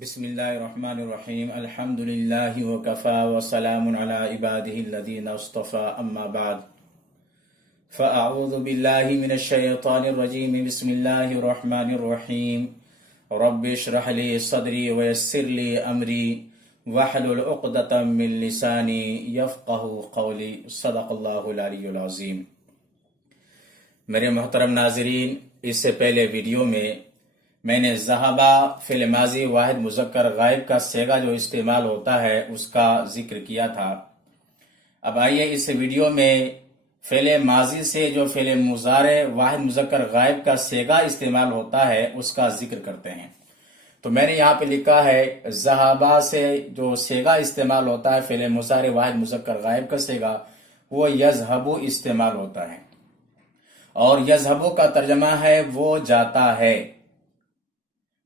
बिस्मिल्लाहिर्रहमानिर्रहीम अल्हम्दुलिल्लाहि वकफ़ा वस्सलामुन अला इबादिहिल्लज़ीना इस्तफ़ा अम्मा बाद फ़अऊज़ु बिल्लाहि मिनश्शैतानिर्रजीम बिस्मिल्लाहिर्रहमानिर्रहीम रब्बि इश्रह ली सदरी वयस्सिर ली अमरी वहलुल उक़दतम मिन लिसानी यफ़क़हू क़ौली सदक़ल्लाहुल अलियुल अज़ीम। मेरे मोहतरम नाज़रीन, इससे पहले वीडियो में मैंने ज़हाबा फ़िल माज़ी वाहिद मुज़क्कर गायब का सेगा जो इस्तेमाल होता है उसका जिक्र किया था। अब आइए इस वीडियो में फ़िल माज़ी से जो फ़िल मुज़ारे वाहिद मुज़क्कर गायब का सेगा इस्तेमाल होता है उसका जिक्र करते हैं। तो मैंने यहाँ पे लिखा है ज़हाबा से जो सेगा इस्तेमाल होता है फ़िल मुज़ारे वाहिद मुज़क्कर गायब का सेगा वो यज़हबु इस्तेमाल होता है और यज़हबु का तर्जमा है वो जाता है।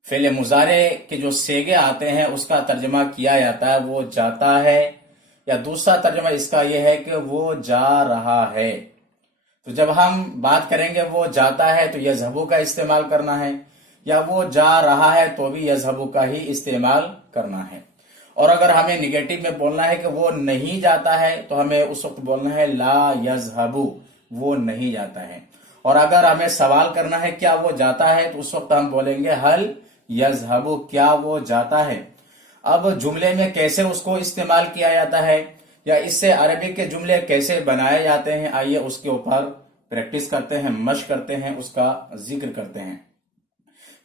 फ़िल मुज़ारे के जो सेगे आते हैं उसका तर्जमा किया जाता है वो जाता है, या दूसरा तर्जमा इसका यह है कि वो जा रहा है। तो जब हम बात करेंगे वो जाता है तो यज़हबु का इस्तेमाल करना है, या वो जा रहा है तो भी यज़हबु का ही इस्तेमाल करना है। और अगर हमें निगेटिव में बोलना है कि वो नहीं जाता है तो हमें उस वक्त बोलना है ला यज़हबु, वो नहीं जाता है। और अगर हमें सवाल करना है क्या वो जाता है तो उस वक्त हम बोलेंगे हल यज़हबु, क्या वो जाता है। अब जुमले में कैसे उसको इस्तेमाल किया जाता है या इससे अरबी के जुमले कैसे बनाए जाते हैं, आइए उसके ऊपर प्रैक्टिस करते हैं, मशक करते हैं, उसका जिक्र करते हैं।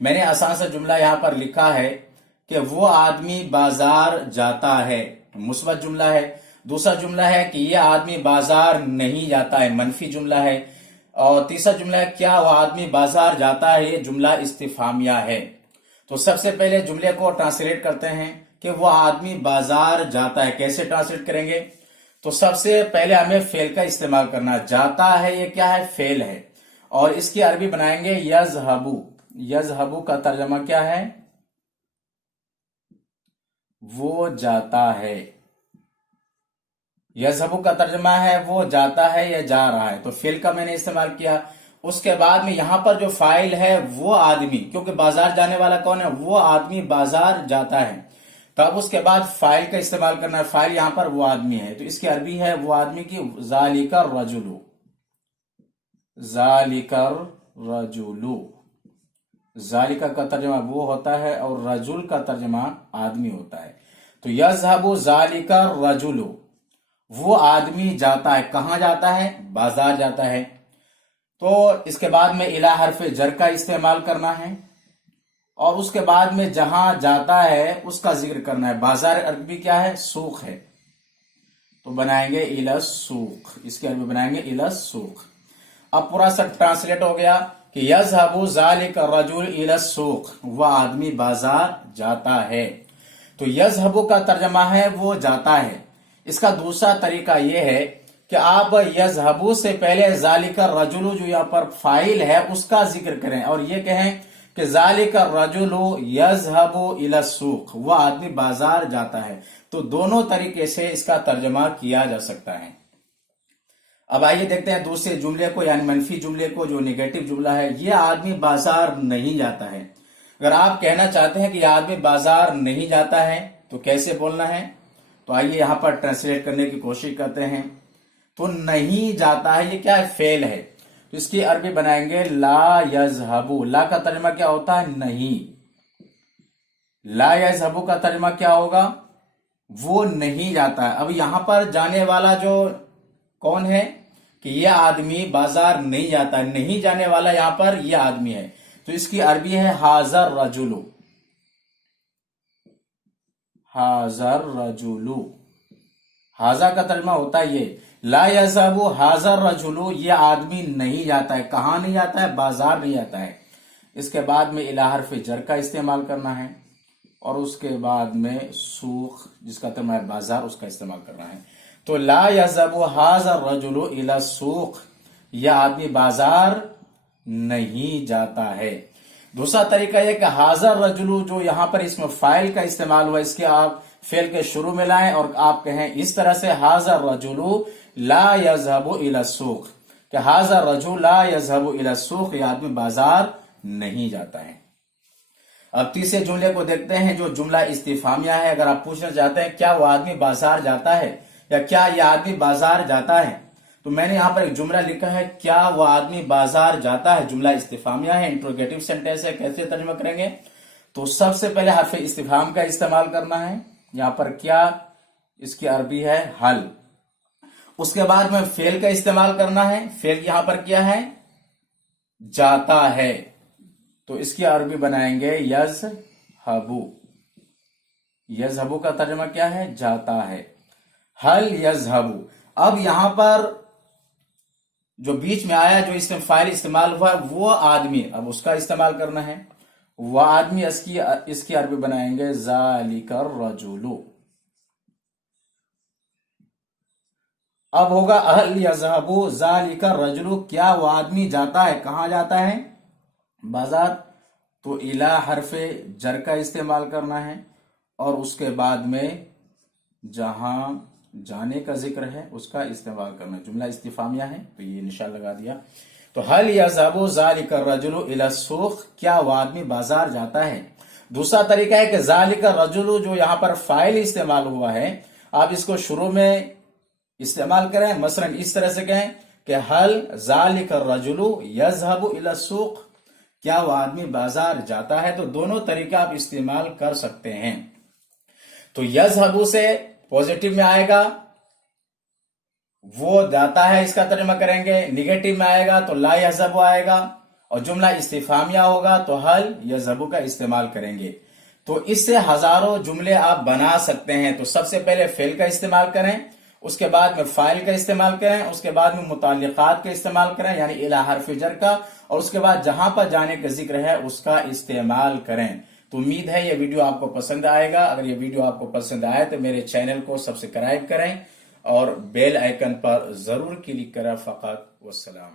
मैंने आसान सा जुमला यहाँ पर लिखा है कि वो आदमी बाजार जाता है, मुस्बत जुमला है। दूसरा जुमला है कि यह आदमी बाजार नहीं जाता है, मनफी जुमला है। और तीसरा जुमला है क्या वो आदमी बाजार जाता है, ये जुमला इस्तिफामिया है। तो सबसे पहले जुमले को ट्रांसलेट करते हैं कि वो आदमी बाजार जाता है। कैसे ट्रांसलेट करेंगे? तो सबसे पहले हमें फेल का इस्तेमाल करना है। जाता है ये क्या है? फेल है। और इसकी अरबी बनाएंगे यज़हबु। यज़हबु का तर्जमा क्या है? वो जाता है। यज़हबु का तर्जमा है वो जाता है या जा रहा है। तो फेल का मैंने इस्तेमाल किया। उसके बाद में यहां पर जो फाइल है वो आदमी, क्योंकि बाजार जाने वाला कौन है? वो आदमी बाजार जाता है। तब उसके बाद फाइल का इस्तेमाल करना है। फाइल यहां पर वो आदमी है तो इसकी अरबी है वो आदमी की ज़ालिकर रजुलु। ज़ालिकर रजुलु, ज़ालिका का तर्जमा वो होता है और रजुल का तर्जमा आदमी होता है। तो यज़हबु ज़ालिकर रजुलु, वो आदमी जाता है। कहां जाता है? बाजार जाता है। तो इसके बाद में इला हरफ जर का इस्तेमाल करना है और उसके बाद में जहां जाता है उसका जिक्र करना है। बाजार अरबी क्या है? सूख है, तो बनाएंगे इलस सूख। इसके अरबी बनाएंगे इलस सूख। अब पूरा सब ट्रांसलेट हो गया कि यज़हबु ज़ालिका रजुल इलस सूख, वह आदमी बाजार जाता है। तो यज़हबु का तर्जमा है वो जाता है। इसका दूसरा तरीका यह है कि आप यज़हबु से पहले ज़ालिका रजुलु जो यहाँ पर फाइल है उसका जिक्र करें और ये कहें कि ज़ालिका रजुलु यज़हबु इला सूक, वह आदमी बाजार जाता है। तो दोनों तरीके से इसका तर्जमा किया जा सकता है। अब आइए देखते हैं दूसरे जुमले को, यानी मनफी जुमले को, जो नेगेटिव जुमला है। यह आदमी बाजार नहीं जाता है। अगर आप कहना चाहते हैं कि यह आदमी बाजार नहीं जाता है तो कैसे बोलना है? तो आइए यहां पर ट्रांसलेट करने की कोशिश करते हैं। तो नहीं जाता है ये क्या है? फेल है। तो इसकी अरबी बनाएंगे ला यज़हबु। ला का तर्जमा क्या होता है? नहीं। ला यज़हबु का तर्जमा क्या होगा? वो नहीं जाता है। अब यहां पर जाने वाला जो कौन है कि यह आदमी बाजार नहीं जाता है। नहीं जाने वाला यहां पर यह आदमी है तो इसकी अरबी है हाज़र रजुलु। हाज़र रजुलु, हाजा का तर्जमा होता है ये। ला यज़हबु हाज़र रजुलु, ये आदमी नहीं जाता है। कहां नहीं जाता है? बाजार नहीं जाता है। इसके बाद में इला हरफ जर का इस्तेमाल करना है और उसके बाद में सूख जिसका तर्जमा है बाजार, उसका इस्तेमाल करना है। तो ला यज़हबु हाज़र रजुलु इला सूख, यह आदमी बाजार नहीं जाता है। दूसरा तरीका यह कि हाज़र रजुलु जो यहां पर इसमें फाइल का इस्तेमाल हुआ, इसके आप फेल के शुरू में लाएं और आप कहें इस तरह से हाज़र रजुलु ला यज़हबु इला सूक, कि हाज़र रजुल ला यज़हबु इला सूक, यह आदमी बाजार नहीं जाता है। अब तीसरे जुमले को देखते हैं, जो जुमला इस्तिफामिया है। अगर आप पूछना चाहते हैं क्या वो आदमी बाजार जाता है या क्या यह आदमी बाजार जाता है, तो मैंने यहां पर एक जुमला लिखा है, क्या वो आदमी बाजार जाता है। जुमला इस्तिफामिया है, इंट्रोगेटिव सेंटेंस है। कैसे तर्जुमा करेंगे? तो सबसे पहले हर्फ इस्तिफाम का इस्तेमाल करना है। यहां पर क्या, इसकी अरबी है हल। उसके बाद में फेल का इस्तेमाल करना है। फेल यहां पर क्या है? जाता है। तो इसकी अरबी बनाएंगे यज़हबु। यज़हबु का तर्जुमा क्या है? जाता है। हल यज़हबु। अब यहां पर जो बीच में आया, जो इसमें फाइल इस्तेमाल हुआ, वो आदमी, अब उसका इस्तेमाल करना है। वह आदमी, इसकी अरबी बनाएंगे ज़ालिकर रजुलु। अब होगा अहल यज़हबु ज़ालिकर रजुलु, क्या वो आदमी जाता है? कहां जाता है? बाजार। तो इला हरफे जर का इस्तेमाल करना है और उसके बाद में जहां जाने का जिक्र है उसका इस्तेमाल करना है। जुमला इस्तिफामिया है तो ये निशान लगा दिया। तो हल यज़हबु ज़ालिकर रजुलु इला सूक़, क्या वो आदमी बाजार जाता है। दूसरा तरीका है कि ज़ालिकर रजुलु, जो यहां पर फाइल इस्तेमाल हुआ है, आप इसको शुरू में इस्तेमाल करें। मसलन इस तरह से कहें कि हल ज़ालिकर रजुलु यज़हबु इला सूक़, क्या वो आदमी बाजार जाता है। तो दोनों तरीके आप इस्तेमाल कर सकते हैं। तो यज़हबु से पॉजिटिव में आएगा वो जाता है, इसका तर्जुमा करेंगे। निगेटिव में आएगा तो ला यज़हबु आएगा, और जुमला इस्तिफामिया होगा तो हल यज़हबु का इस्तेमाल करेंगे। तो इससे हजारों जुमले आप बना सकते हैं। तो सबसे पहले फेल का इस्तेमाल करें, उसके बाद में फाइल का इस्तेमाल करें, उसके बाद में मुताल्लिकात का इस्तेमाल करें यानी इला हर्फ जर का, और उसके बाद जहां पर जाने का जिक्र है उसका इस्तेमाल करें। तो उम्मीद है ये वीडियो आपको पसंद आएगा। अगर ये वीडियो आपको पसंद आए तो मेरे चैनल को सब्सक्राइब करें और बेल आइकन पर जरूर क्लिक करें। फ़क़त वस्सलाम।